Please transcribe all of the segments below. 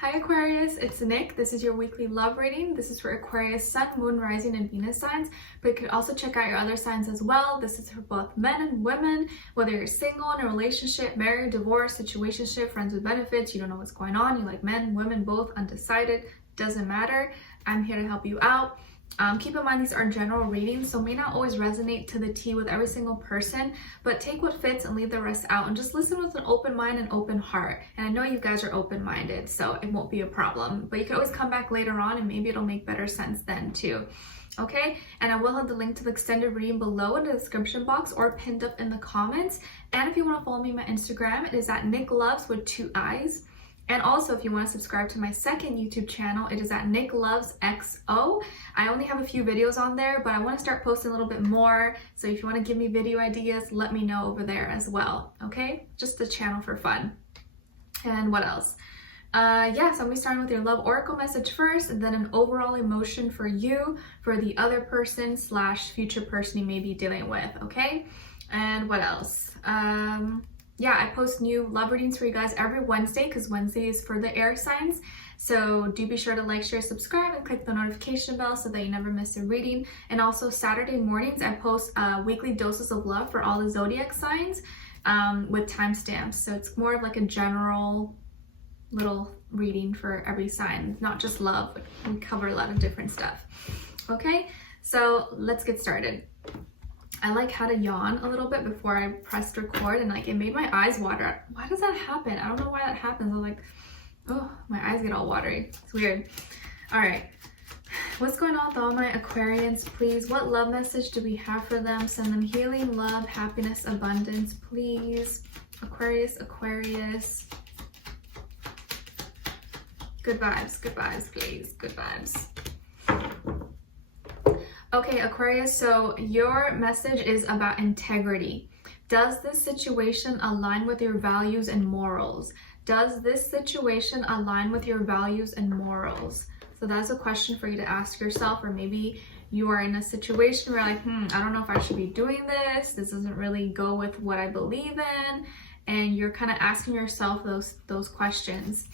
Hi Aquarius, it's Nick. This is your weekly love reading. This is for Aquarius, Sun, Moon, Rising, and Venus signs, but you could also check out your other signs as well. This is for both men and women, whether you're single, in a relationship, married, divorced, situationship, friends with benefits, you don't know what's going on, you like men, women, both, undecided, doesn't matter. I'm here to help you out. Keep in mind these are general readings, so may not always resonate to the T with every single person, but take what fits and leave the rest out and just listen with an open mind and open heart. And I know you guys are open-minded, so it won't be a problem, but you can always come back later on and maybe it'll make better sense then too. Okay, and I will have the link to the extended reading below in the description box or pinned up in the comments. And if you want to follow me on my Instagram, it is at Nicloves with 2 I's. And also, if you want to subscribe to my second YouTube channel, it is at Nicloves XO. I only have a few videos on there, but I want to start posting a little bit more. So if you want to give me video ideas, let me know over there as well. Okay, just the channel for fun. And what else? So I'm going to be starting with your love oracle message first, and then an overall emotion for you, for the other person / future person you may be dealing with. Okay, and what else? I post new love readings for you guys every Wednesday because Wednesday is for the air signs. So do be sure to like, share, subscribe, and click the notification bell so that you never miss a reading. And also Saturday mornings, I post weekly doses of love for all the Zodiac signs with timestamps. So it's more of like a general little reading for every sign, not just love, but we cover a lot of different stuff. Okay, so let's get started. I had to yawn a little bit before I pressed record, and it made my eyes water. Why does that happen? I don't know why that happens. I'm oh, my eyes get all watery. It's weird. All right. What's going on with all my Aquarians, please? What love message do we have for them? Send them healing, love, happiness, abundance, please. Aquarius, Aquarius. Good vibes, please. Good vibes. Okay, Aquarius, so your message is about integrity. Does this situation align with your values and morals? Does this situation align with your values and morals? So that's a question for you to ask yourself, or maybe you are in a situation where I don't know if I should be doing this. This doesn't really go with what I believe in. And you're kind of asking yourself those questions.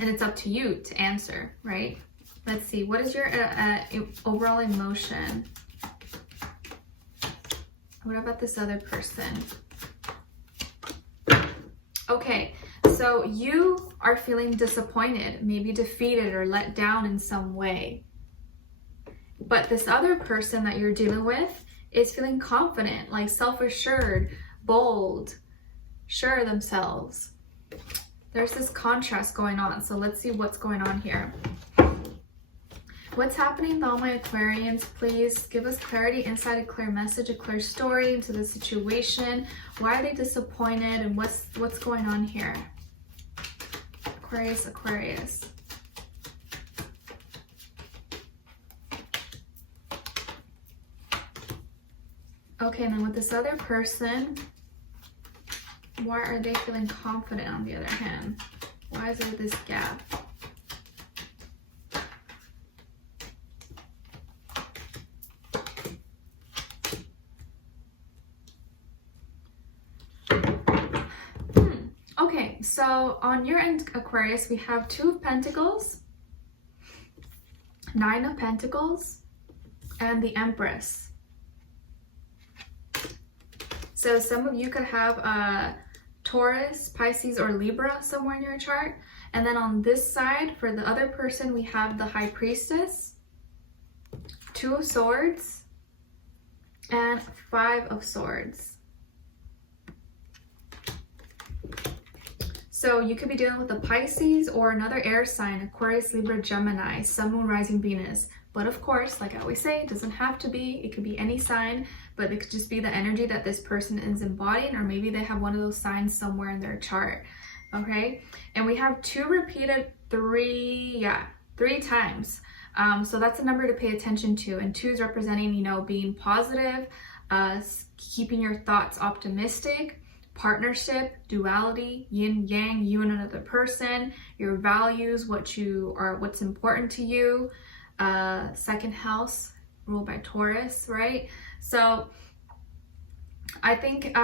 And it's up to you to answer, right? Let's see, what is your overall emotion? What about this other person? Okay, so you are feeling disappointed, maybe defeated or let down in some way. But this other person that you're dealing with is feeling confident, self-assured, bold, sure of themselves. There's this contrast going on, so let's see what's going on here. What's happening to all my Aquarians, please? Give us clarity, insight, a clear message, a clear story into the situation. Why are they disappointed, and what's going on here? Aquarius, Aquarius. Okay, and then with this other person, why are they feeling confident on the other hand? Why is there this gap? So on your end, Aquarius, we have 2 of Pentacles, 9 of Pentacles, and the Empress. So some of you could have Taurus, Pisces, or Libra somewhere in your chart. And then on this side, for the other person, we have the High Priestess, 2 of Swords, and 5 of Swords. So you could be dealing with a Pisces or another air sign, Aquarius, Libra, Gemini, Sun, Moon, Rising, Venus. But of course, like I always say, it doesn't have to be. It could be any sign, but it could just be the energy that this person is embodying, or maybe they have one of those signs somewhere in their chart. Okay, and we have 2 repeated 3 times. So that's a number to pay attention to. And 2 is representing, being positive, keeping your thoughts optimistic, partnership, duality, yin yang, you and another person, your values, what's important to you, second house ruled by Taurus, right? So I think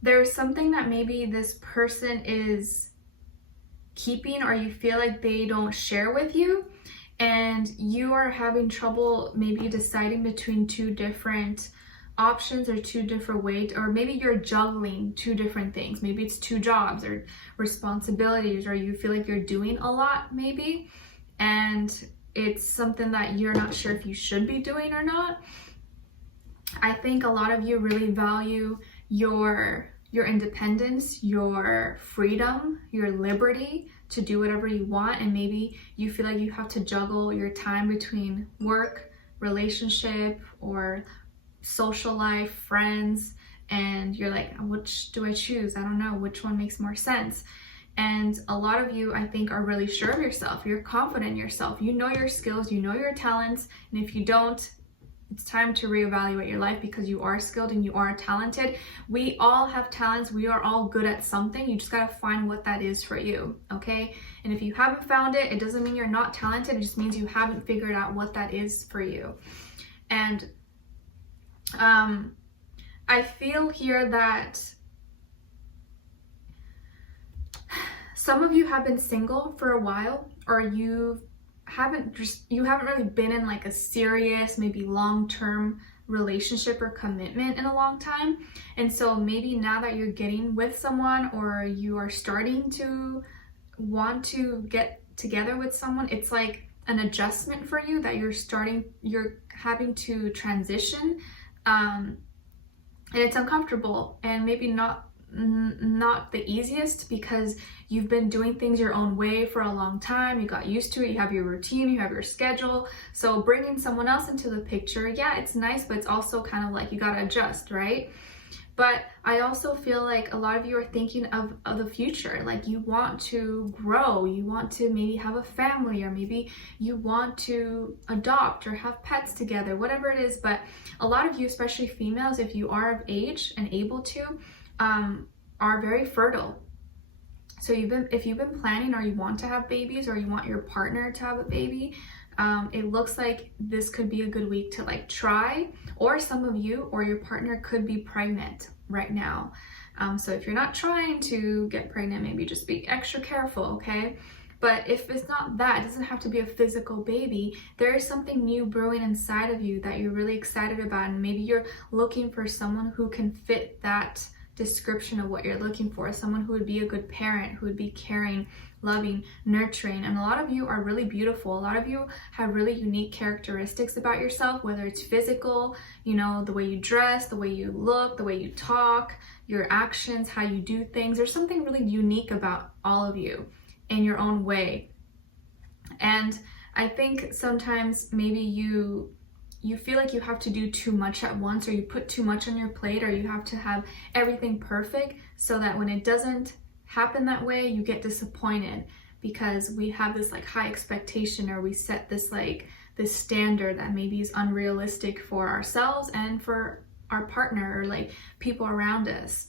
there's something that maybe this person is keeping, or you feel like they don't share with you, and you are having trouble maybe deciding between two different options or two different ways, or maybe you're juggling two different things. Maybe it's two jobs or responsibilities, or you feel like you're doing a lot maybe, and it's something that you're not sure if you should be doing or not. I think a lot of you really value your independence, your freedom, your liberty to do whatever you want, and maybe you feel like you have to juggle your time between work, relationship, or social life, friends, and you're like, which do I choose? I don't know, which one makes more sense? And a lot of you, I think, are really sure of yourself. You're confident in yourself. You know your skills, you know your talents, and if you don't, it's time to reevaluate your life, because you are skilled and you are talented. We all have talents. We are all good at something. You just got to find what that is for you, okay? And if you haven't found it, it doesn't mean you're not talented. It just means you haven't figured out what that is for you. And I feel here that some of you have been single for a while, or you haven't really been in like a serious, maybe long-term relationship or commitment in a long time. And so maybe now that you're getting with someone, or you are starting to want to get together with someone, it's like an adjustment for you that you're having to transition, and it's uncomfortable and maybe not the easiest, because you've been doing things your own way for a long time. You got used to it. You have your routine, you have your schedule. So bringing someone else into the picture, yeah, it's nice, but it's also kind of like you got to adjust, right? But I also feel like a lot of you are thinking of the future. Like you want to grow, you want to maybe have a family, or maybe you want to adopt or have pets together, whatever it is. But a lot of you, especially females, if you are of age and able to, are very fertile. So if you've been planning, or you want to have babies, or you want your partner to have a baby, it looks like this could be a good week to like try, or some of you or your partner could be pregnant right now. So if you're not trying to get pregnant, maybe just be extra careful, okay? But if it's not that, it doesn't have to be a physical baby. There is something new brewing inside of you that you're really excited about, and maybe you're looking for someone who can fit that description of what you're looking for, someone who would be a good parent, who would be caring, loving, nurturing. And a lot of you are really beautiful. A lot of you have really unique characteristics about yourself, whether it's physical, you know, the way you dress, the way you look, the way you talk, your actions, how you do things. There's something really unique about all of you in your own way. And I think sometimes maybe you feel like you have to do too much at once, or you put too much on your plate, or you have to have everything perfect, so that when it doesn't happen that way, you get disappointed, because we have this like high expectation, or we set this standard that maybe is unrealistic for ourselves and for our partner, or like people around us.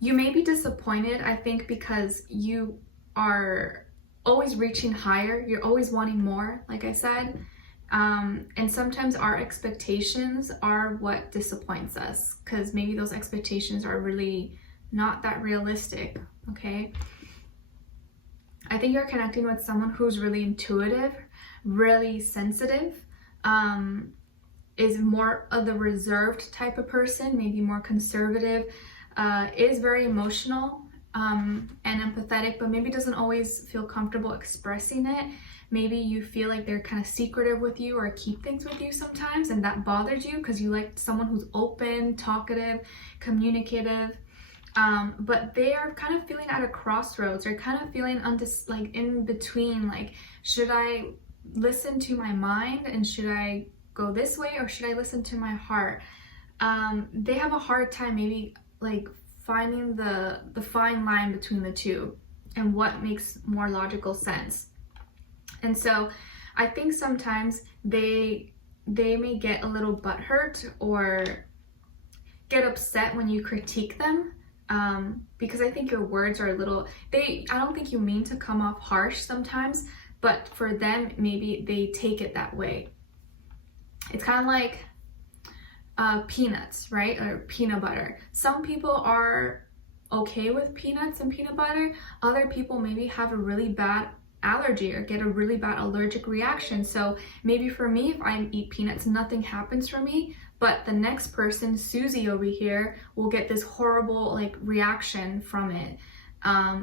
You may be disappointed, I think, because you are always reaching higher. You're always wanting more, like I said. And sometimes our expectations are what disappoints us, because maybe those expectations are really not that realistic, okay? I think you're connecting with someone who's really intuitive, really sensitive, is more of the reserved type of person, maybe more conservative, is very emotional, and empathetic, but maybe doesn't always feel comfortable expressing it. Maybe you feel like they're kind of secretive with you, or keep things with you sometimes, and that bothers you because you like someone who's open, talkative, communicative. But they are kind of feeling at a crossroads. They're kind of feeling like in between, like, should I listen to my mind, and should I go this way, or should I listen to my heart? They have a hard time maybe like finding the fine line between the two and what makes more logical sense. And so I think sometimes they may get a little butthurt or get upset when you critique them, because I think your words are a little, I don't think you mean to come off harsh sometimes, but for them, maybe they take it that way. It's kind of like peanuts, right? Or peanut butter. Some people are okay with peanuts and peanut butter. Other people maybe have a really bad allergy or get a really bad allergic reaction. So maybe for me, if I eat peanuts, nothing happens for me, but the next person, Susie over here, will get this horrible like reaction from it.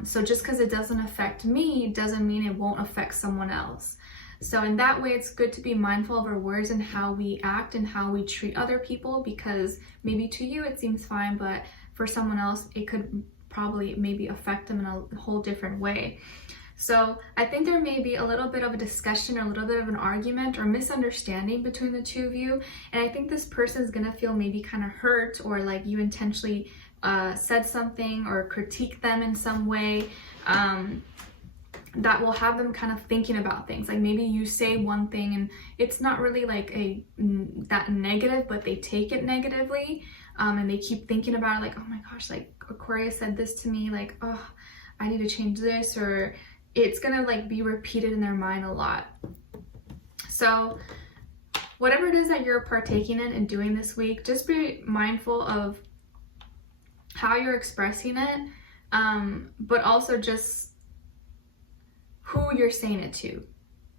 So just because it doesn't affect me doesn't mean it won't affect someone else. So in that way, it's good to be mindful of our words and how we act and how we treat other people, because maybe to you it seems fine, but for someone else it could probably maybe affect them in a whole different way. So I think there may be a little bit of a discussion or a little bit of an argument or misunderstanding between the two of you. And I think this person is going to feel maybe kind of hurt, or like you intentionally said something or critique them in some way that will have them kind of thinking about things. Like maybe you say one thing and it's not really like that negative, but they take it negatively, and they keep thinking about it like, oh my gosh, like Aquarius said this to me, like, oh, I need to change this, or it's gonna like be repeated in their mind a lot. So whatever it is that you're partaking in and doing this week, just be mindful of how you're expressing it, but also just who you're saying it to.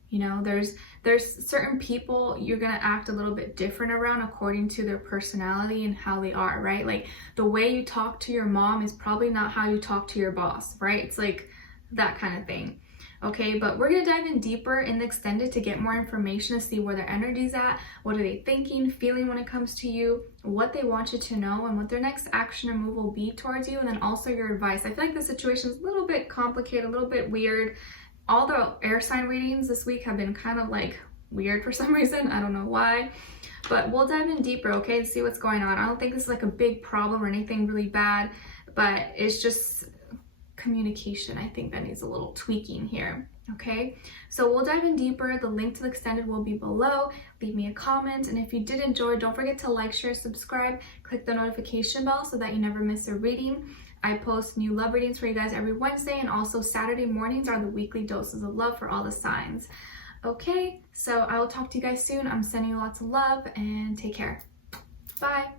You know, there's certain people you're gonna act a little bit different around according to their personality and how they are, right? Like the way you talk to your mom is probably not how you talk to your boss, right? It's like that kind of thing. Okay, but we're gonna dive in deeper in the extended to get more information, to see where their energy's at, what are they thinking, feeling when it comes to you, what they want you to know, and what their next action or move will be towards you, and then also your advice. I feel like the situation is a little bit complicated, a little bit weird. All the air sign readings this week have been kind of like weird for some reason. I don't know why, but we'll dive in deeper, okay, and see what's going on. I don't think this is like a big problem or anything really bad, but it's just communication, I think, that needs a little tweaking here. Okay, so we'll dive in deeper. The link to the extended will be below. Leave me a comment, and if you did enjoy, don't forget to like, share, subscribe, click the notification bell so that you never miss a reading. I post new love readings for you guys every Wednesday, and also Saturday mornings are the weekly doses of love for all the signs. Okay, so I will talk to you guys soon. I'm sending you lots of love, and take care. Bye.